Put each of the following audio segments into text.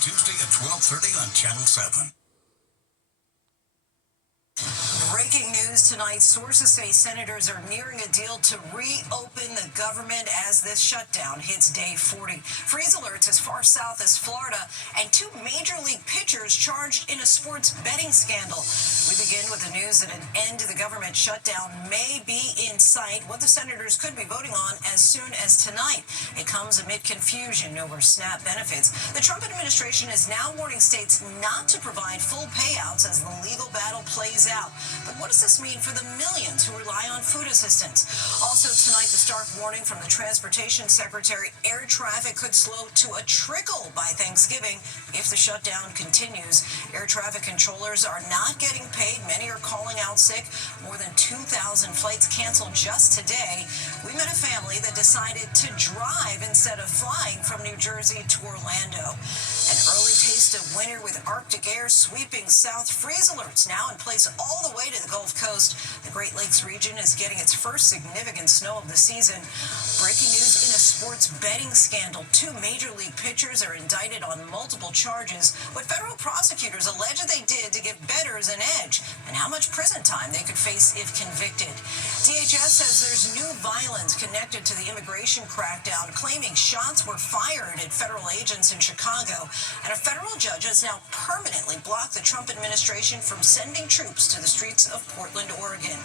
Tuesday at 12:30 on Channel 7. Breaking news tonight. Sources say senators are nearing a deal to reopen the government as this shutdown hits day 40. Freeze alerts as far south as Florida and two major league pitchers charged in a sports betting scandal. We begin with the news that an end to the government shutdown may be in sight. What the senators could be voting on as soon as tonight. It comes amid confusion over SNAP benefits. The Trump administration is now warning states not to provide full payouts as the legal battle plays out. But what does this mean for the millions who rely on food assistance? Also tonight, the stark warning from the Transportation Secretary: air traffic could slow to a trickle by Thanksgiving if the shutdown continues. Air traffic controllers are not getting paid. Many are calling out sick. More than 2,000 flights canceled just today. We met a family that decided to drive instead of flying from New Jersey to Orlando. An early taste of winter with Arctic air sweeping south. Freeze alerts now in place all the way to the Gulf Coast. The Great Lakes region is getting its first significant snow of the season. Breaking news in a sports betting scandal. Two major league pitchers are indicted on multiple charges. What federal prosecutors allege they did to give bettors an edge, and how much prison time they could face if convicted. DHS says there's new violence connected to the immigration crackdown, claiming shots were fired at federal agents in Chicago. And a federal judge has now permanently blocked the Trump administration from sending troops to the streets of Portland, Oregon.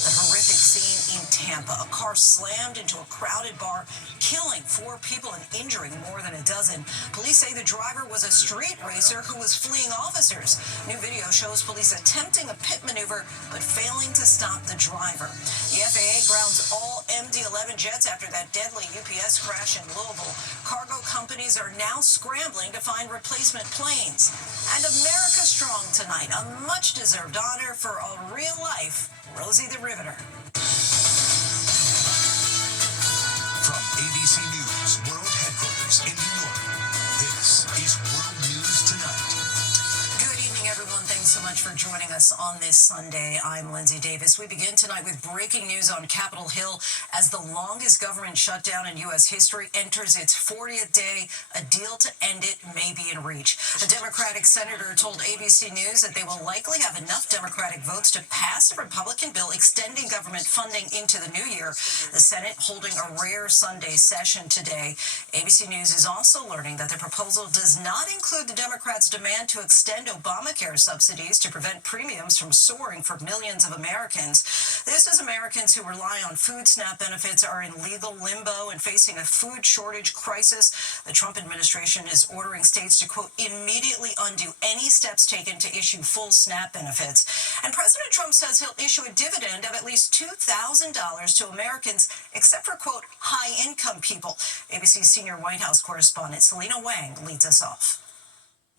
The horrific scene in Tampa. A car slammed into a crowded bar, killing 4 people and injuring more than a dozen. Police say the driver was a street racer who was fleeing officers. New video shows police attempting a pit maneuver, but failing to stop the driver. The FAA grounds all MD-11 jets after that deadly UPS crash in Louisville. Cargo companies are now scrambling to find replacement planes. And America strong tonight, a much-deserved honor for a real-life Rosie the Riveter. From ABC News World Headquarters in New York, this is World News Tonight. Good evening, everyone. Thanks so much for joining us on this Sunday. I'm Lindsay Davis. We begin tonight with breaking news on Capitol Hill as the longest government shutdown in U.S. history enters its 40th day. A deal to end it may be in reach. A Democratic senator told ABC News that they will likely have enough Democratic votes to pass a Republican bill extending government funding into the new year. The Senate holding a rare Sunday session today. ABC News is also learning that the proposal does not include the Democrats' demand to extend Obamacare subsidies to prevent premiums from soaring for millions of Americans. This is Americans who rely on food SNAP benefits are in legal limbo and facing a food shortage crisis. The Trump administration is ordering states to, quote, immediately undo any steps taken to issue full SNAP benefits. And President Trump says he'll issue a dividend of at least $2,000 to Americans, except for, quote, high-income people. ABC senior White House correspondent Selena Wang leads us off.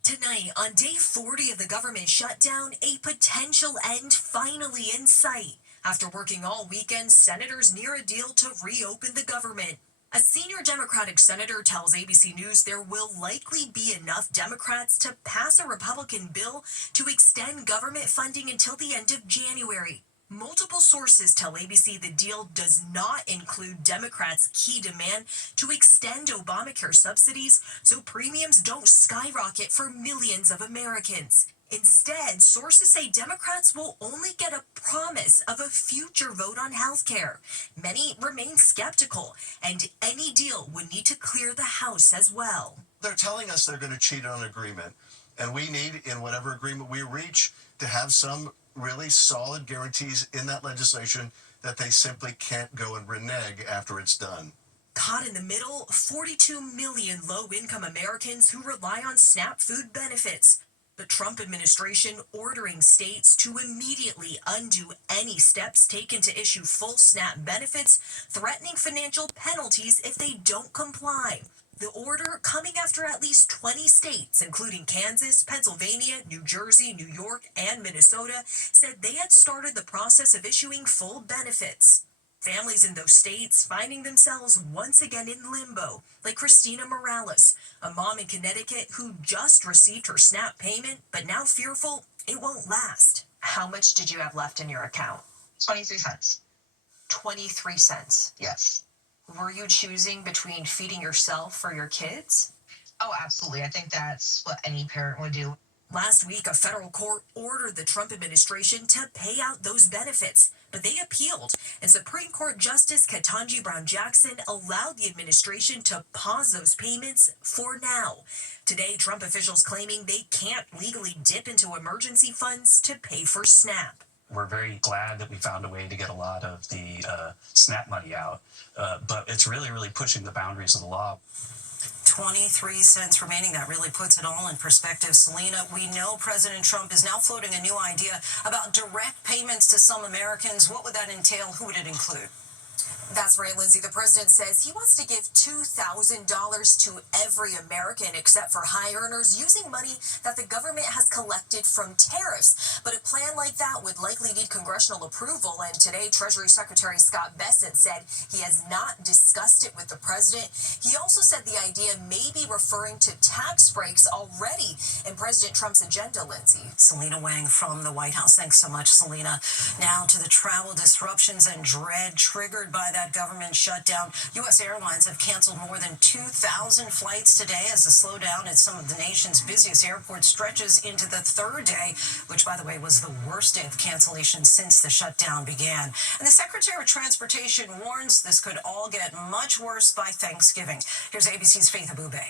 Tonight, on day 40 of the government shutdown, a potential end finally in sight. After working all weekend, senators near a deal to reopen the government. A senior Democratic senator tells ABC News there will likely be enough Democrats to pass a Republican bill to extend government funding until the end of January. Multiple sources tell ABC the deal does not include Democrats' key demand to extend Obamacare subsidies so premiums don't skyrocket for millions of Americans. Instead, sources say Democrats will only get a promise of a future vote on health care. Many remain skeptical, and any deal would need to clear the House as well. They're telling us they're going to cheat on an agreement, and we need, in whatever agreement we reach, to have some really solid guarantees in that legislation that they simply can't go and renege after it's done. Caught in the middle, 42 million low-income Americans who rely on SNAP food benefits. The Trump administration ordering states to immediately undo any steps taken to issue full SNAP benefits, threatening financial penalties if they don't comply. The order coming after at least 20 states, including Kansas, Pennsylvania, New Jersey, New York, and Minnesota, said they had started the process of issuing full benefits. Families in those states finding themselves once again in limbo, like Christina Morales, a mom in Connecticut who just received her SNAP payment, but now fearful it won't last. How much did you have left in your account? 23 cents. 23 cents. Yes. Were you choosing between feeding yourself or your kids? Oh, absolutely. I think that's what any parent would do. Last week, a federal court ordered the Trump administration to pay out those benefits, but they appealed, and Supreme Court Justice Ketanji Brown Jackson allowed the administration to pause those payments for now. Today, Trump officials claiming they can't legally dip into emergency funds to pay for SNAP. We're very glad that we found a way to get a lot of the SNAP money out, but it's really pushing the boundaries of the law. 23 cents remaining. That really puts it all in perspective. Selena, we know President Trump is now floating a new idea about direct payments to some Americans. What would that entail? Who would it include? That's right, Lindsay. The president says he wants to give $2,000 to every American except for high earners using money that the government has collected from tariffs. But a plan like that would likely need congressional approval. And today, Treasury Secretary Scott Bessent said he has not discussed it with the president. He also said the idea may be referring to tax breaks already in President Trump's agenda, Lindsay. Selena Wang from the White House. Thanks so much, Selena. Now to the travel disruptions and dread triggered by that government shutdown. U.S. airlines have canceled more than 2,000 flights today as the slowdown at some of the nation's busiest airports stretches into the third day, which, by the way, was the worst day of cancellation since the shutdown began. And the Secretary of Transportation warns this could all get much worse by Thanksgiving. Here's ABC's Faith Abube.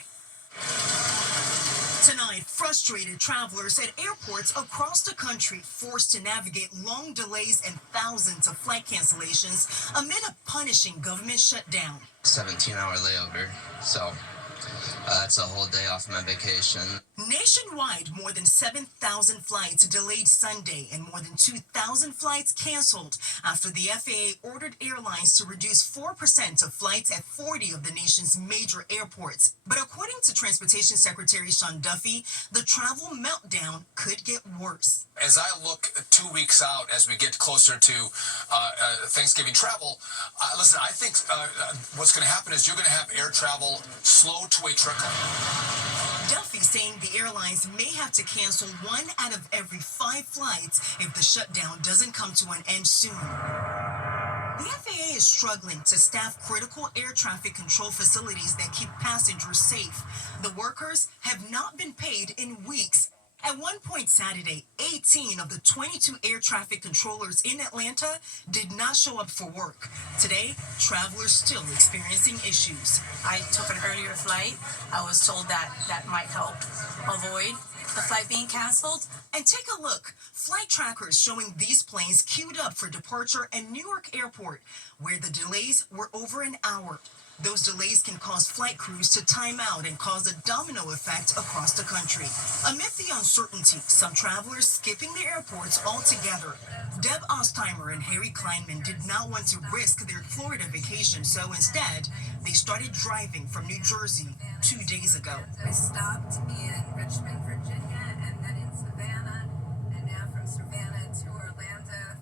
Tonight, frustrated travelers at airports across the country forced to navigate long delays and thousands of flight cancellations amid a punishing government shutdown. 17-hour layover, so that's a whole day off my vacation. Nationwide, more than 7,000 flights delayed Sunday and more than 2,000 flights canceled after the FAA ordered airlines to reduce 4% of flights at 40 of the nation's major airports. But according to Transportation Secretary Sean Duffy, the travel meltdown could get worse. As I look 2 weeks out, as we get closer to Thanksgiving travel, listen, I think what's going to happen is you're going to have air travel slow to a trickle. Duffy saying the airlines may have to cancel 1 out of every 5 flights if the shutdown doesn't come to an end soon. The FAA is struggling to staff critical air traffic control facilities that keep passengers safe. The workers have not been paid in weeks. At one point Saturday, 18 of the 22 air traffic controllers in Atlanta did not show up for work. Today, travelers still experiencing issues. I took an earlier flight. I was told that might help avoid the flight being canceled. And take a look. Flight trackers showing these planes queued up for departure at Newark Airport, where the delays were over an hour. Those delays can cause flight crews to time out and cause a domino effect across the country. Amid the uncertainty, some travelers skipping the airports altogether. Deb Ostheimer and Harry Kleinman did not want to risk their Florida vacation, so instead, they started driving from New Jersey 2 days ago. I stopped in Richmond, Virginia, and then in Savannah, and now from Savannah to Orlando.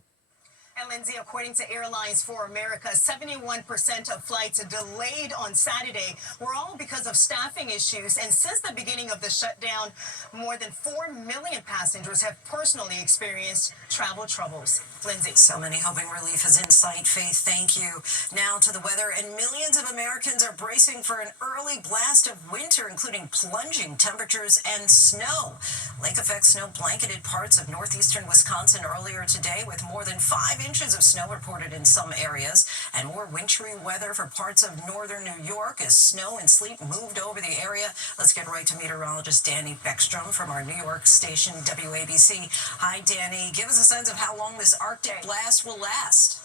And Lindsay, according to Airlines for America, 71% of flights delayed on Saturday were all because of staffing issues. And since the beginning of the shutdown, more than 4 million passengers have personally experienced travel troubles. Lindsay. So many hoping relief is in sight. Faith, thank you. Now to the weather, and millions of Americans are bracing for an early blast of winter, including plunging temperatures and snow. Lake effect snow blanketed parts of northeastern Wisconsin earlier today, with more than 5 inches of snow reported in some areas, and more wintry weather for parts of northern New York as snow and sleet moved over the area. Let's get right to meteorologist Danny Beckstrom from our New York station, WABC. Hi, Danny. Give us a sense of how long this Arctic blast will last.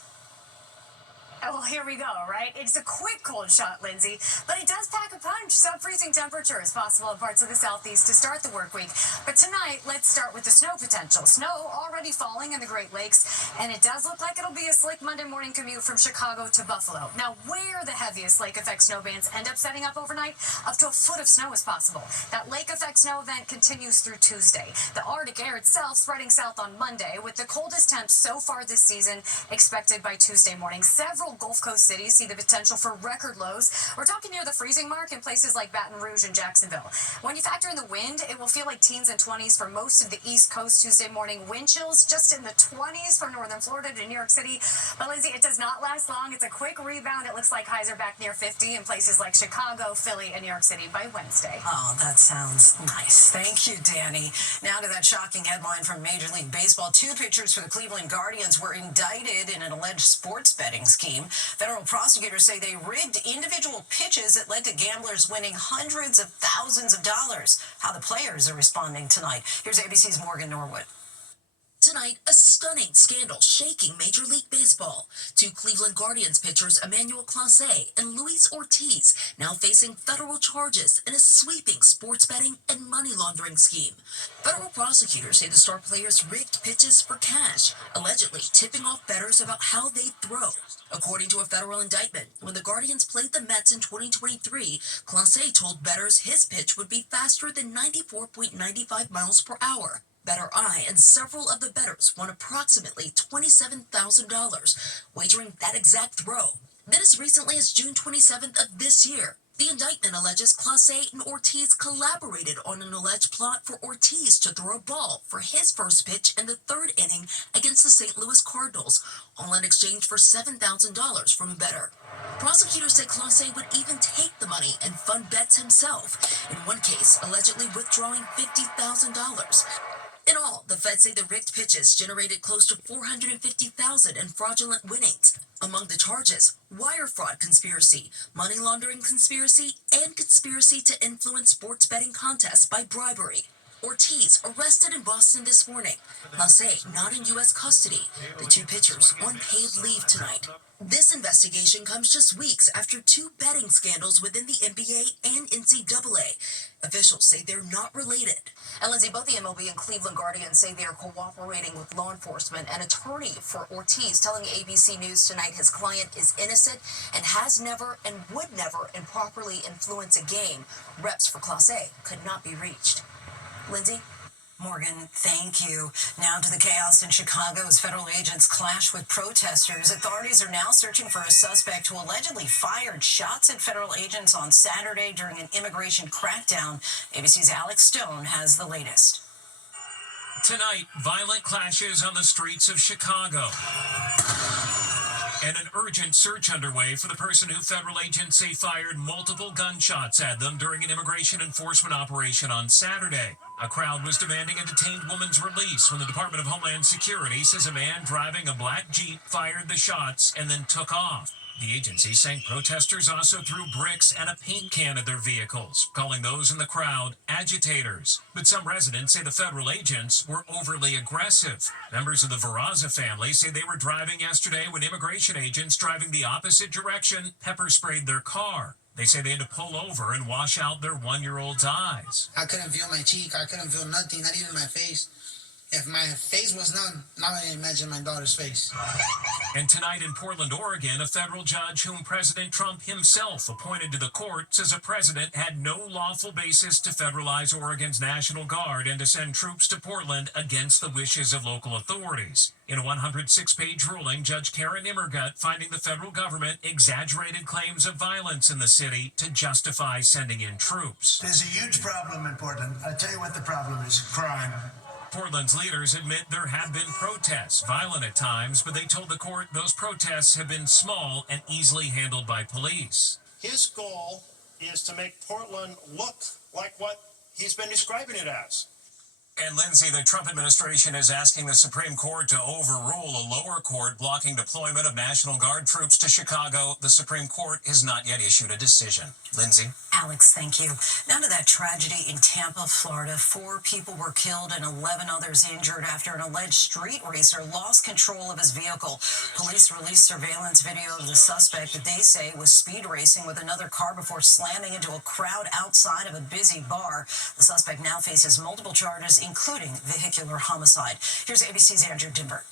Well, here we go, right? It's a quick cold shot, Lindsay, but it does pack a punch. Sub-freezing temperatures possible in parts of the southeast to start the work week. But tonight, let's start with the snow potential. Snow already falling in the Great Lakes, and it does look like it'll be a slick Monday morning commute from Chicago to Buffalo. Now, where the heaviest lake effect snow bands end up setting up overnight, up to a foot of snow is possible. That lake effect snow event continues through Tuesday. The Arctic air itself spreading south on Monday, with the coldest temps so far this season expected by Tuesday morning. Several Several Gulf Coast cities see the potential for record lows. We're talking near the freezing mark in places like Baton Rouge and Jacksonville. When you factor in the wind, it will feel like teens and 20s for most of the East Coast Tuesday morning. Wind chills just in the 20s from northern Florida to New York City. But Lindsay, it does not last long. It's a quick rebound. It looks like highs are back near 50 in places like Chicago, Philly, and New York City by Wednesday. Oh, that sounds nice. Thank you, Danny. Now to that shocking headline from Major League Baseball. 2 pitchers for the Cleveland Guardians were indicted in an alleged sports betting scheme. Federal prosecutors say they rigged individual pitches that led to gamblers winning hundreds of thousands of dollars. How the players are responding tonight. Here's ABC's Morgan Norwood. Tonight, a stunning scandal shaking Major League Baseball. 2 Cleveland Guardians pitchers, Emmanuel Clase and Luis Ortiz, now facing federal charges in a sweeping sports betting and money laundering scheme. Federal prosecutors say the star players rigged pitches for cash, allegedly tipping off bettors about how they throw. According to a federal indictment, when the Guardians played the Mets in 2023, Clase told bettors his pitch would be faster than 94.95 miles per hour. Better I and several of the bettors won approximately $27,000, wagering that exact throw. Then as recently as June 27th of this year, the indictment alleges Clase and Ortiz collaborated on an alleged plot for Ortiz to throw a ball for his first pitch in the 3rd inning against the St. Louis Cardinals, all in exchange for $7,000 from a bettor. Prosecutors say Clase would even take the money and fund bets himself, in one case allegedly withdrawing $50,000. In all, the feds say the rigged pitches generated close to $450,000 in fraudulent winnings. Among the charges, wire fraud conspiracy, money laundering conspiracy, and conspiracy to influence sports betting contests by bribery. Ortiz arrested in Boston this morning. Clase not in U.S. custody. The 2 pitchers on paid leave tonight. This investigation comes just weeks after 2 betting scandals within the NBA and NCAA. Officials say they're not related. And Lindsay, both the MLB and Cleveland Guardians say they are cooperating with law enforcement. An attorney for Ortiz telling ABC News tonight his client is innocent and has never and would never improperly influence a game. Reps for Clase could not be reached. Lindsay? Morgan, thank you. Now to the chaos in Chicago as federal agents clash with protesters. Authorities are now searching for a suspect who allegedly fired shots at federal agents on Saturday during an immigration crackdown. ABC's Alex Stone has the latest. Tonight, violent clashes on the streets of Chicago. And an urgent search underway for the person who federal agents say fired multiple gunshots at them during an immigration enforcement operation on Saturday. A crowd was demanding a detained woman's release when the Department of Homeland Security says a man driving a black Jeep fired the shots and then took off. The agency saying protesters also threw bricks and a paint can at their vehicles, calling those in the crowd agitators. But some residents say the federal agents were overly aggressive. Members of the Veraza family say they were driving yesterday when immigration agents driving the opposite direction pepper sprayed their car. They say they had to pull over and wash out their 1-year-old's eyes. I couldn't feel my cheek. I couldn't feel nothing, not even my face. If my face was numb, now I imagine my daughter's face. And tonight in Portland, Oregon, a federal judge whom President Trump himself appointed to the court says a president had no lawful basis to federalize Oregon's National Guard and to send troops to Portland against the wishes of local authorities. In a 106-page ruling, Judge Karen Immergut finding the federal government exaggerated claims of violence in the city to justify sending in troops. There's a huge problem in Portland. I tell you what the problem is: crime. Portland's leaders admit there have been protests, violent at times, but they told the court those protests have been small and easily handled by police. His goal is to make Portland look like what he's been describing it as. And Lindsay, the Trump administration is asking the Supreme Court to overrule a lower court blocking deployment of National Guard troops to Chicago. The Supreme Court has not yet issued a decision. Lindsay? Alex, thank you. Now to that tragedy in Tampa, Florida. 4 people were killed and 11 others injured after an alleged street racer lost control of his vehicle. Police released surveillance video of the suspect that they say was speed racing with another car before slamming into a crowd outside of a busy bar. The suspect now faces multiple charges, including vehicular homicide. Here's ABC's Andrew Dimber.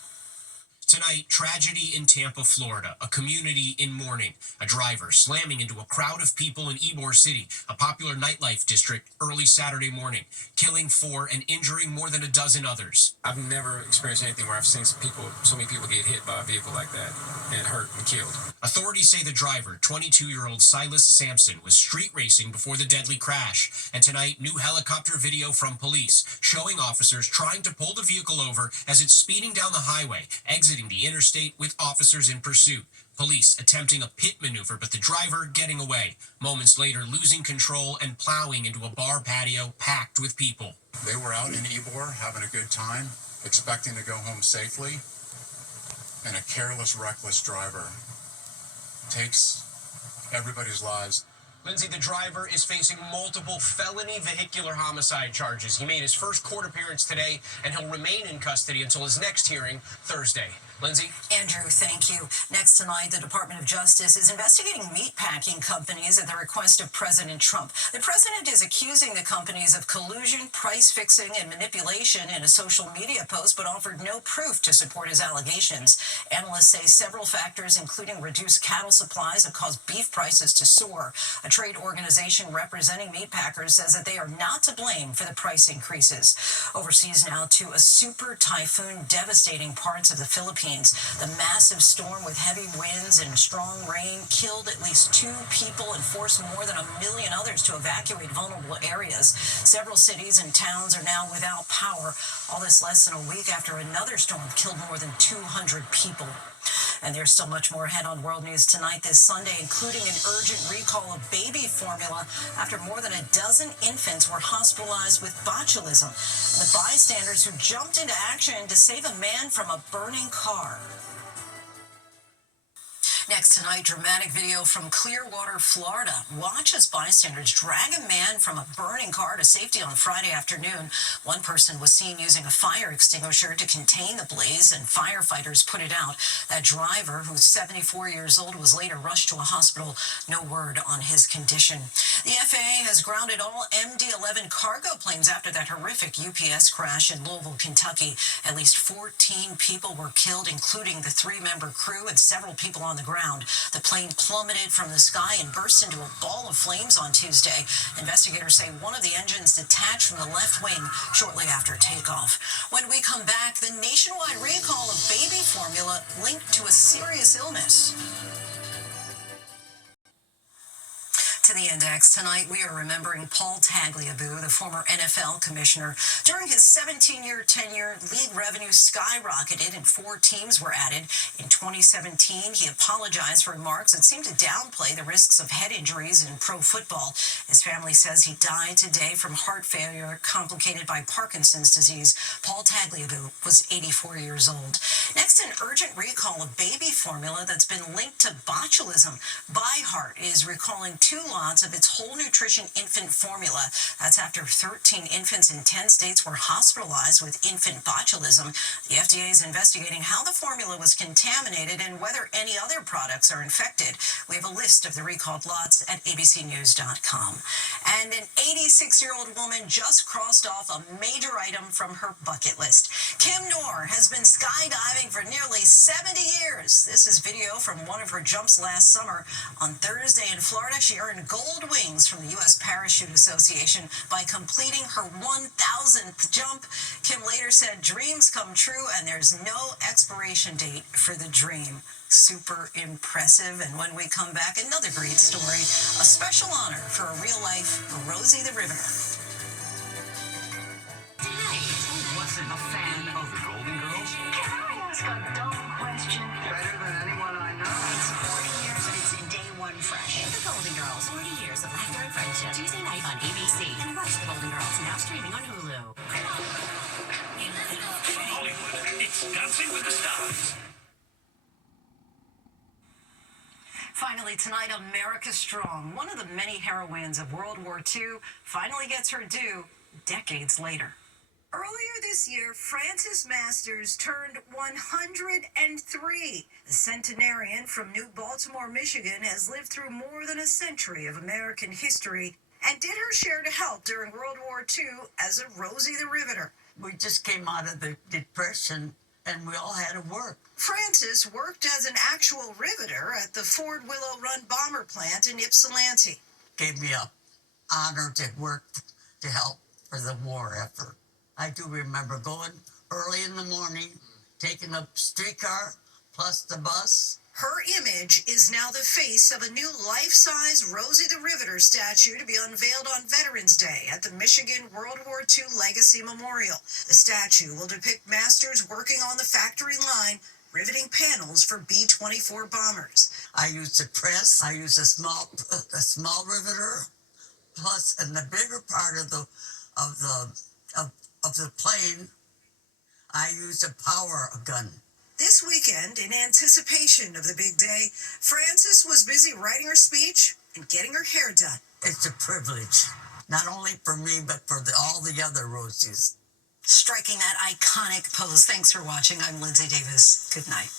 Tonight, tragedy in Tampa, Florida, a community in mourning. A driver slamming into a crowd of people in Ybor City, a popular nightlife district, early Saturday morning, killing 4 and injuring more than a dozen others. I've never experienced anything where I've seen so many people get hit by a vehicle like that and hurt and killed. Authorities say the driver, 22-year-old Silas Sampson, was street racing before the deadly crash. And tonight, new helicopter video from police showing officers trying to pull the vehicle over as it's speeding down the highway, exiting the interstate with officers in pursuit. Police attempting a pit maneuver, but the driver getting away. Moments later, losing control and plowing into a bar patio packed with people. They were out in Ybor having a good time, expecting to go home safely, and a careless, reckless driver takes everybody's lives. Lindsay, the driver is facing multiple felony vehicular homicide charges. He made his first court appearance today, and he'll remain in custody until his next hearing Thursday. Lindsay? Andrew, thank you. Next tonight, the Department of Justice is investigating meatpacking companies at the request of President Trump. The president is accusing the companies of collusion, price fixing, and manipulation in a social media post, but offered no proof to support his allegations. Analysts say several factors, including reduced cattle supplies, have caused beef prices to soar. A trade organization representing meatpackers says that they are not to blame for the price increases. Overseas now to a super typhoon devastating parts of the Philippines. The massive storm with heavy winds and strong rain killed at least 2 people and forced more than 1 million others to evacuate vulnerable areas. Several cities and towns are now without power. All this less than a week after another storm killed more than 200 people. And there's still much more ahead on World News Tonight this Sunday, including an urgent recall of baby formula after more than a dozen infants were hospitalized with botulism. And the bystanders who jumped into action to save a man from a burning car. Next tonight, dramatic video from Clearwater, Florida. Watch as bystanders drag a man from a burning car to safety on Friday afternoon. One person was seen using a fire extinguisher to contain the blaze, and firefighters put it out. That driver, who's 74 years old, was later rushed to a hospital. No word on his condition. The FAA has grounded all MD-11 cargo planes after that horrific UPS crash in Louisville, Kentucky. At least 14 people were killed, including the 3-member crew and several people on the ground. The plane plummeted from the sky and burst into a ball of flames on Tuesday. Investigators say one of the engines detached from the left wing shortly after takeoff. When we come back, the nationwide recall of baby formula linked to a serious illness. To the Index. Tonight, we are remembering Paul Tagliabue, the former NFL commissioner. During his 17-year tenure, league revenue skyrocketed and 4 teams were added. In 2017, he apologized for remarks that seemed to downplay the risks of head injuries in pro football. His family says he died today from heart failure complicated by Parkinson's disease. Paul Tagliabue was 84 years old. Next, an urgent recall of baby formula that's been linked to botulism. ByHeart is recalling 2 lots of its whole nutrition infant formula. That's after 13 infants in 10 states were hospitalized with infant botulism. The FDA is investigating how the formula was contaminated and whether any other products are infected. We have a list of the recalled lots at abcnews.com. And an 86-year-old woman just crossed off a major item from her bucket list. Kim Noor has been skydiving for nearly 70 years. This is video from one of her jumps last summer. On Thursday in Florida, she earned gold wings from the U.S. Parachute Association by completing her 1,000th jump. Kim later said dreams come true and there's no expiration date for the dream. Super impressive. And when we come back, another great story, a special honor for a real-life Rosie the Riveter. Who wasn't a fan of the Golden Girls? Can I ask a dumb question? Better than anyone I know. It's 40 years and it's day 1 fresh. The Golden Girls, 40 years of laughter and friendship. Tuesday night on ABC. And watch The Golden Girls, now streaming on Hulu. From Hollywood, it's Dancing with the Stars. Finally tonight, America Strong, one of the many heroines of World War II, finally gets her due decades later. Earlier this year, Frances Masters turned 103. The centenarian from New Baltimore, Michigan, has lived through more than a century of American history and did her share to help during World War II as a Rosie the Riveter. We just came out of the Depression, and we all had to work. Francis worked as an actual riveter at the Ford Willow Run bomber plant in Ypsilanti. Gave me a honor to work to help for the war effort. I do remember going early in the morning, taking a streetcar plus the bus. Her image is now the face of a new life-size Rosie the Riveter statue to be unveiled on Veterans Day at the Michigan World War II Legacy Memorial. The statue will depict masters working on the factory line, riveting panels for B-24 bombers. I used a press. I used a small riveter. Plus, in the bigger part of the plane, I used a power gun. This weekend, in anticipation of the big day, Francis was busy writing her speech and getting her hair done. It's a privilege, not only for me, but for all the other Rosies. Striking that iconic pose. Thanks for watching. I'm Lindsay Davis. Good night.